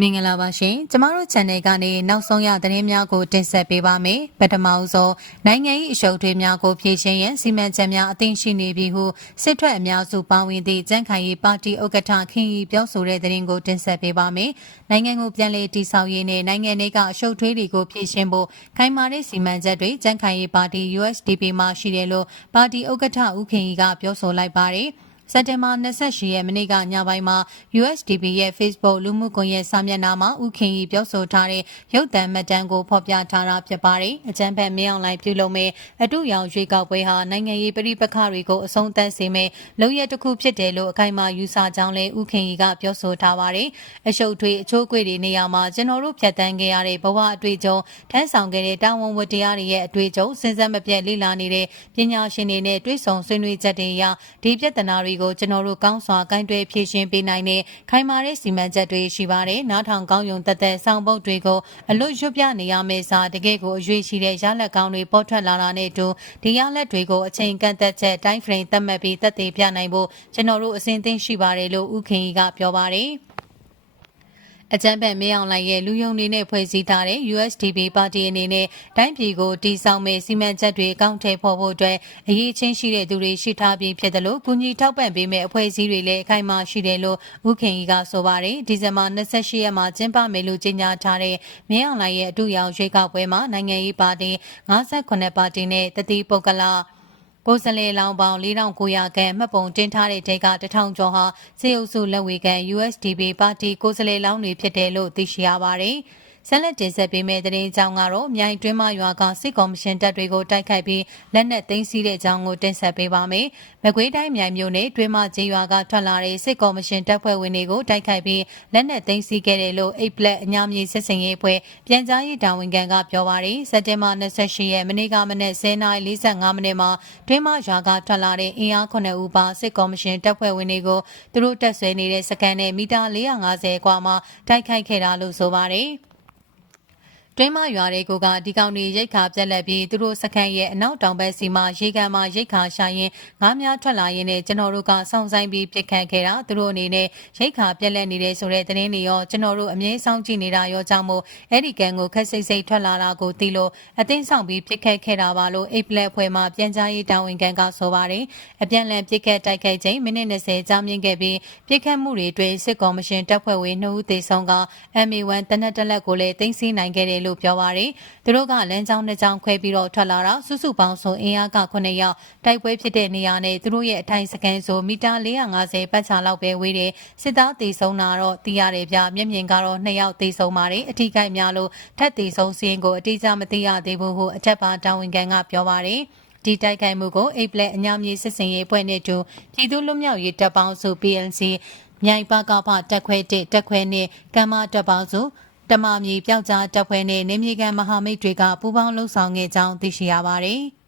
မင်္ဂလာပါရှင်ကျမတို့ channel ကနေနောက်ဆုံးရသတင်းများကိုတင်ဆက်ပေးပါမယ်ပထမအဆုံးနိုင်ငံ၏အရှုပ်ထွေးများကိုဖြေရှင်းရန်စီမံချက်များအသင့်ရှိနေပြီဟုစစ်ထွက်အများစုပါဝင်သည့်ကြံ့ခိုင်ရေးပါတီဥက္ကဋ္ဌခင်ရီပြောဆိုတဲ့သတင်းကိုတင်ဆက်ပေးပါမယ်နိုင်ငံကိုပြန်လည်တည်ဆောက်ရေးနဲ့နိုင်ငံတွေကအရှုပ်ထွေးတွေကိုဖြေရှင်းဖို့ခိုင်မာတဲ့စီမံချက်တွေကြံ့ခိုင်ရေးပါတီ USDP မှရှိတယ်လို့ပါတီဥက္ကဋ္ဌဦးခင်ရီကပြောဆိုလိုက်ပါတယ် စက်တင်ဘာ28ရက်မနေ့ကညပိုင်းမှာ USDP ရဲ့ Facebook လူမှုကွန်ရက်စာမျက်နှာမှာဥခင်ကြီးပြောဆိုထားတဲ့ရုပ်သံမှတ်တမ်းကိုဖော်ပြထားတာဖြစ်ပါတယ်။အကြံဖက်မင်းအောင်လှိုင်ပြုလုပ်မဲ့အတူရောင်ရွေးကောက်ပွဲဟာနိုင်ငံရေးပြည်ပခါတွေကိုအဆုံးသတ်စေမဲ့လုံရတစ်ခုဖြစ်တယ်လို့အခိုင်အမာယူဆကြောင်းလည်းဥခင်ကြီးကပြောဆိုထားပါတယ်။အရှုပ်ထွေးအချိုးကွေတွေနေရာမှာကျွန်တော်တို့ဖြတ်တန်းခဲ့ရတဲ့ဘဝအတွေ့အကြုံထမ်းဆောင်ခဲ့တဲ့တာဝန်ဝတ္တရားတွေရဲ့အတွေ့အကြုံစဉ်ဆက်မပြတ်လေ့လာနေတဲ့ပညာရှင်တွေနဲ့တွေ့ဆုံဆွေးနွေးချက်တွေအရဒီပြဿနာတွေကိုကျွန်တော်တို့ကောင်းစွာကင်တွယ်ဖြေရှင်းပေးနိုင်တဲ့ခိုင်မာတဲ့စီမံချက်တွေရှိပါတယ်။နားထောင်ကောင်းယုံသက်သက်ဆောင်ပုတ်တွေကိုအလွတ်ရွတ်ပြနေရမယ့်စာတကယ့်ကိုအရွေးရှိတဲ့ရလက်ကောင်းတွေပေါ်ထွက်လာတာနဲ့အတူဒီရလက်တွေကိုအချိန်ကန့်သက်ချက်တိုင်းဖရင်သတ်မှတ်ပြီးသက်သေပြနိုင်ဖို့ကျွန်တော်တို့အစဉ်သင့်ရှိပါတယ်လို့ဦးခင်ကြီးကပြောပါတယ်။ အကြံဖက်မင်းအောင်လှိုင်ရဲ့လူယုံနေနဲ့ဖွဲ့စည်းထားတဲ့ USDP ပါတီအနေနဲ့တိုင်းပြည်ကိုတည်ဆောက်မဲ့စီမံချက်တွေအကောင့်ထဲပေါ်ဖို့အတွက်အရေးချင်းရှိတဲ့သူတွေရှိထားပြီးဖြစ်တယ်လို့ကုညီထောက်ပံ့ပေးမဲ့အဖွဲ့အစည်းတွေလည်းအခိုင်အမာရှိတယ်လို့ဦးခင်ကြီးကဆိုပါတယ်ဒီဇင်ဘာ28ရက်မှာကျင်းပမယ်လို့ကြေညာထားတဲ့မင်းအောင်လှိုင်ရဲ့အတူရောင်ရွေးကောက်ပွဲမှာနိုင်ငံရေးပါတီ58ပါတီနဲ့တတိပုဂ္ဂလ ကိုယ်စလဲလောင်ပေါင်း4900ခန့်မှတ်ပုံတင်ထားတဲ့ဒေက1000ကျော်ဟာစေအုပ်စုလက်ဝေခံ USDP ပါတီကိုယ်စလဲလောင်းတွေဖြစ်တယ်လို့သိရှိရပါတယ်။ ဆက်လက်တင်ဆက်ပေးမယ့်သတင်းကြောင်းကတော့မြိုင်တွင်းမရွာကစစ်ကော်မရှင်တပ်တွေကိုတိုက်ခိုက်ပြီးလက်နက်သိမ်းဆည်းတဲ့အကြောင်းကိုတင်ဆက်ပေးပါမယ်။မကွေးတိုင်းမြိုင်မြို့နယ်တွင်းမကျေးရွာကထွက်လာတဲ့စစ်ကော်မရှင်တပ်ဖွဲ့ဝင်တွေကိုတိုက်ခိုက်ပြီးလက်နက်သိမ်းဆည်းခဲ့တယ်လို့အိတ်ပလက်အညာမြေစစ်စင်ရေးအဖွဲ့ပြန်ကြားရေးတာဝန်ခံကပြောပါရယ်စက်တင်ဘာ28ရက်မနေ့ကမနေ့10:45မိနစ်မှာတွင်းမရွာကထွက်လာတဲ့အင်အား9ဦးပါစစ်ကော်မရှင်တပ်ဖွဲ့ဝင်တွေကိုသူတို့တက်ဆွဲနေတဲ့စကန်နဲ့မီတာ450ကွာမှာတိုက်ခိုက်ခဲ့တာလို့ဆိုပါရယ် တွင်းမရွာတွေကကဒီကောင်တွေရိတ်ခါပြက်လက်ပြီးသူတို့စခန်းရဲ့အနောက်တောင်ဘက်စီမှာရေကန်မှာရိတ်ခါရှာရင်ငားများထွက်လာရင်နဲ့ကျွန်တော်တို့ကစောင့်ဆိုင်ပြီးပြစ်ခတ်ခဲ့တာသူတို့အနေနဲ့ရိတ်ခါပြက်လက်နေတဲ့ဆိုတဲ့သတင်းတွေရောကျွန်တော်တို့အမြဲဆောင်ကြည့်နေတာရောကြောင့်မို့အဲ့ဒီကန်ကိုခက်စိတ်စိတ်ထွက်လာတာကိုသိလို့အသိဆောင်ပြီးပြစ်ခတ်ခဲ့တာပါလို့အိတ်ပလက်ဖွဲ့မှပြန်ကြားရေးတာဝန်ခံကဆိုပါတယ်အပြန်လန်ပြစ်ခတ်တိုက်ခိုက်ချိန်မိနစ်20ကြာမြင့်ခဲ့ပြီးပြစ်ခတ်မှုတွေအတွင်းစစ်ကော်မရှင်တပ်ဖွဲ့ဝင်2ဦးသေဆုံးက MA1 တနက်တက်လက်ကိုလည်းသိမ်းဆည်းနိုင်ခဲ့တယ်လို့ပြောပါတယ်။သူတို့ကလမ်းကြောင်းနှစ်ကြောင်းခွဲပြီးတော့ထွက်လာတာစုစုပေါင်းဆိုအင်အားက9ယောက်တိုက်ပွဲဖြစ်တဲ့နေရာနဲ့သူတို့ရဲ့အထိုင်စကန်ဆိုမီတာ450ပတ်ချာလောက်ပဲဝေးတယ်။စစ်သားတေဆုံးတာတော့သိရတယ်ဗျ။မျက်မြင်ကတော့2ယောက်တေဆုံးပါတယ်။အထီးကိုက်များလို့ထက်တေဆုံးစီးရင်ကိုအတိအကျမသိရသေးဘူးဟုအထက်ပါတာဝန်ခံကပြောပါတယ်။ဒီတိုက်ခိုက်မှုကိုအိတ်ပလက်အညာမြေစစ်စင်ရေးအဖွဲ့နဲ့တူပြည်သူ့လူမျိုးရေးတပ်ပေါင်းစု PNC မြိုင်ပါကဖတက်ခွဲ1တက်ခွဲ2ကမ္မတပ်ပေါင်းစု တမမြေပျောက်ကြားတပ်ဖွဲ့နဲ့နေမြေကန်မဟာမိတ်တွေကပူးပေါင်းလှုပ်ဆောင်ခဲ့ကြောင်းသိရှိရပါတယ်။